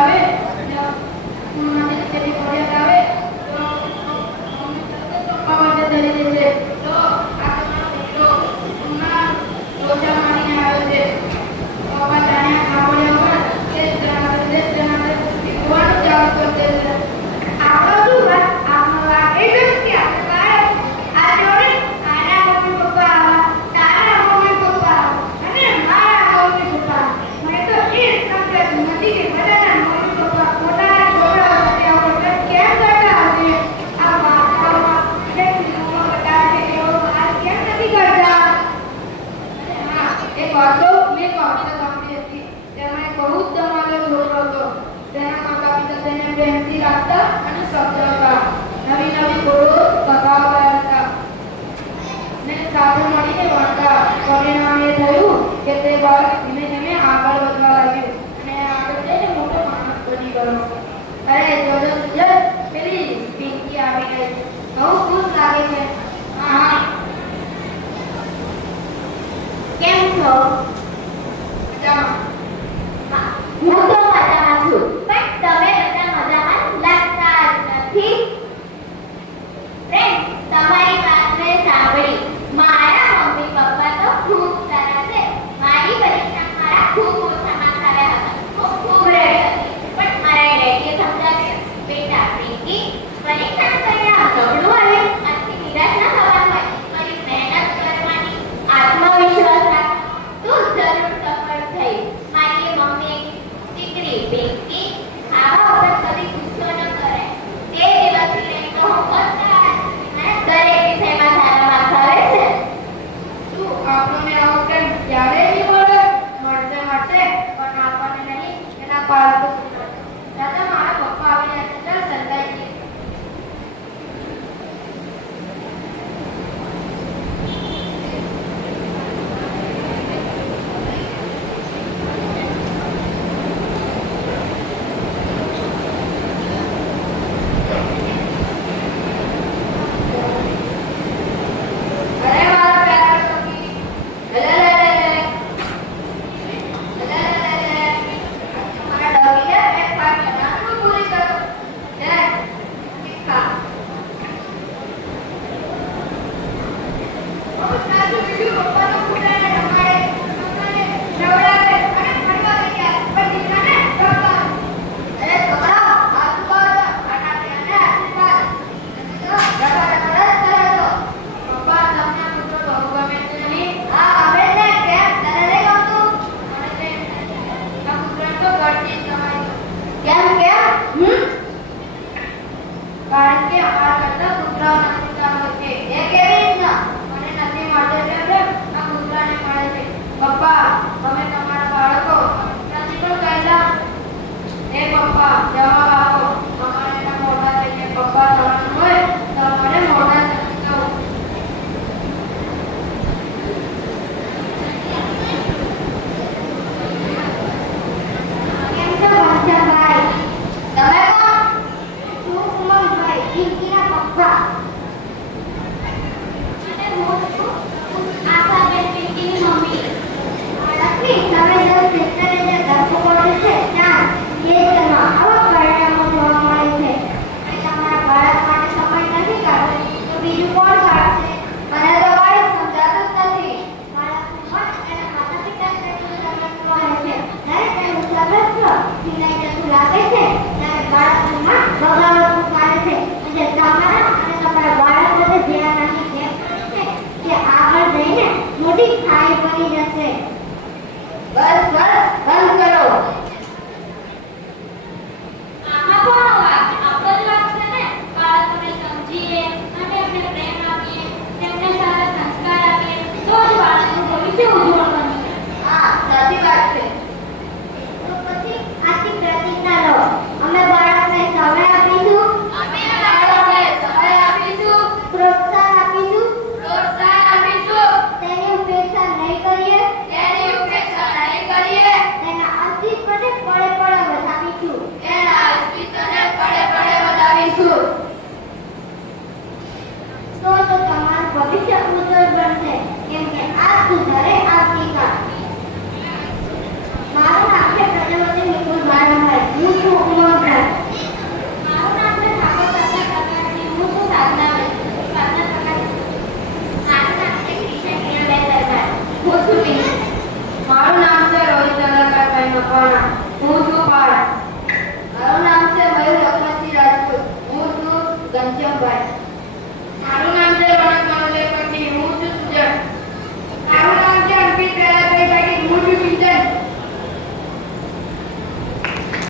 આવે સ્કૂલમાંથી પેલી ફરિયાદ આવે તો મમ્મી તરત પપ્પા માટે ધરી દે છે. તો આ તમારો દીકરો સ્કૂલમાં લોચા મારીને આવ્યો છે. પપ્પા જાણ્યા ખાવડ્યા વગર તે જણાવે શીખવાનું ચાલુ કરી દે છે. આપણો શું વાત આપણો વાત એ જ કે આપણે બાળક આ જોડે આના મમ્મી પપ્પા આવા તારા મમ્મી પપ્પા અને મારા મમ્મી પપ્પા મને તો એ સમજાતું નથી કે બધાના મમ્મી પપ્પા પોતાના છોકરાઓ સાથે આવું કેમ કરતા હશે. આ વાર્તાઓમાં જે ફિલ્મોમાં બતાવે છે એવો હાલ કેમ નથી કરતા. હા, એક વાર્તા સાંભળી હતી. તેમાં એક બહુ જ તમારો છોકરો હતો. તેના માતા પિતા તેને પ્રેમથી રાખતા અને સમજાવતા. નવી નવી બોલો બતાવતા હતા ને સાથે મળીને ભણતા. પરિણામ એ થયું કે તે બાળક ધીમે ધીમે આગળ વધવા લાગ્યું અને આગળ જઈને મોટો માણસ બની ગયો. અરે જોજો સુજલ, પેલી પિંકી આવી ગઈ. બહુ ખુશ લાગે છે. હા, કેમ છો? મજામાં. હું તો મજામાં છું, પણ તમે બધા મજામાં લાગતા નથી. ફ્રેન્ડ, તમારી વાત મેં સાંભળી. મારા મમ્મી પપ્પા તો ખૂબ સારા છે. મારી પરીક્ષા મારા ખૂબ ઓછા માર્ક્સ આવ્યા હતા. હું ખૂબ રડી હતી, પણ મારા ડેડીએ સમજાવ્યું, બેટા પ્રીતિ, પરીક્ષાનું પરિણામ નબળું આવે આથી નિરાશ ન થવાનું હોય. ફરી મહેનત કરવાની, આત્મવિશ્વાસ રાખ, તું જરૂર સફળ થઈશ. મારી મમ્મીએ દીકરી પિંકી, ખાવા ઉપર કદી ગુસ્સો ન કરે. તે દિવસથી લઈને તો હું બધા દરેક વિષયમાં સારા માર્ક્સ આવે છે. શું આપણને આવો કેમ ક્યારે નહીં મળે? મળશે પણ આપણને નહીં, એના પાલતુ દાદા મારા પપ્પા આવી રહ્યા છે. ચાલ સંતાઈ જઈએ. અરે મારા પ્યારા સખી, લે લે લે મારા ડોગીને એક પાક નાખું પૂરી કરો. લે તીખા બહુ સાચું કીધું. પપ્પા તો ખુદાને રમાડે, પપ્પાને નવડાવે અને ફરવા લઈ જાય, પણ દીકરાને રમવા. અરે છોકરા, હાથ ઉપર આના તેને આશીર્વાદ પપ્પા તમને આ પુત્ર બહુ ગમે છે નહીં? હા, ગમે છે. કેમ તને નહીં ગમતું? મને તો એમ થાય છે આ પુત્ર તો ગળતી જ તમારી. કેમ કારણ કે અમારા કરતા પુત્રો નાનીતા હોય છે. એ કેવી રીતના? મને નથી મળે છે પ્રેમ, આ પુત્રને મળે છે. પપ્પા, તમે તમારા બાળકો નથી પણ કહેલા? એ પપ્પા, જવાબ આપો. અમારે એના મોટા થઈને પપ્પા થવાનું હોય તો અમારે મોટા થઈને કહું. કેમ છો ભાઈ? તમે કોણ? હું સુમનભાઈ, પિંકીના પપ્પા. અને હું છું આશાબેન, પિંકીની મમ્મી. લક્ષ્મી, તમે જો સિસ્ટરે જે ગર્ભ કર્યો છે ત્યાં ટેસ્ટમાં આવા પરિણામો જોવા મળે છે અને તમારા બાળક માટે સમય નથી કાઢવો તો બીજું કોણ કાઢશે? મને તો કાંઈ સમજાતું જ નથી. બાળકનું મન એના માતા પિતા પ્રત્યે સર્વસ્વ હોય છે. જ્યારે તેનું સર્વસ્વ છીનાઈ જતું લાગે છે ત્યારે બાળકનું મન બગાડો પુકારે છે. અને તમારા અને તમારા બાળક વચ્ચે જ્યાં નાની ગેપ છે તે આગળ જઈને મોટી ખાઈ બની જશે. બસ બંધ કરો. આમાં કોનો વાંક? આપણો જ વાંક છે ને. બાળકોને સમજીએ અને એમને પ્રેમ આપીએ, તેમને સારા સંસ્કાર આપીએ તો જ બાળકનું ભવિષ્ય ઉજ્જવળ બનશે. હા, સાચી વાત છે. તો પછી આથી પ્રતિજ્ઞા લો. અમે બાળકને સમય આપીશું, અમે બાળકોને સમય આપીશું, પ્રોત્સાહન આપીશું, પ્રોત્સાહન આપીશું, તેની ઉપેક્ષા નહીં કરીએ, તેની મહેસાણા. હું છું પાર્થ. મારું નામ છે મયુર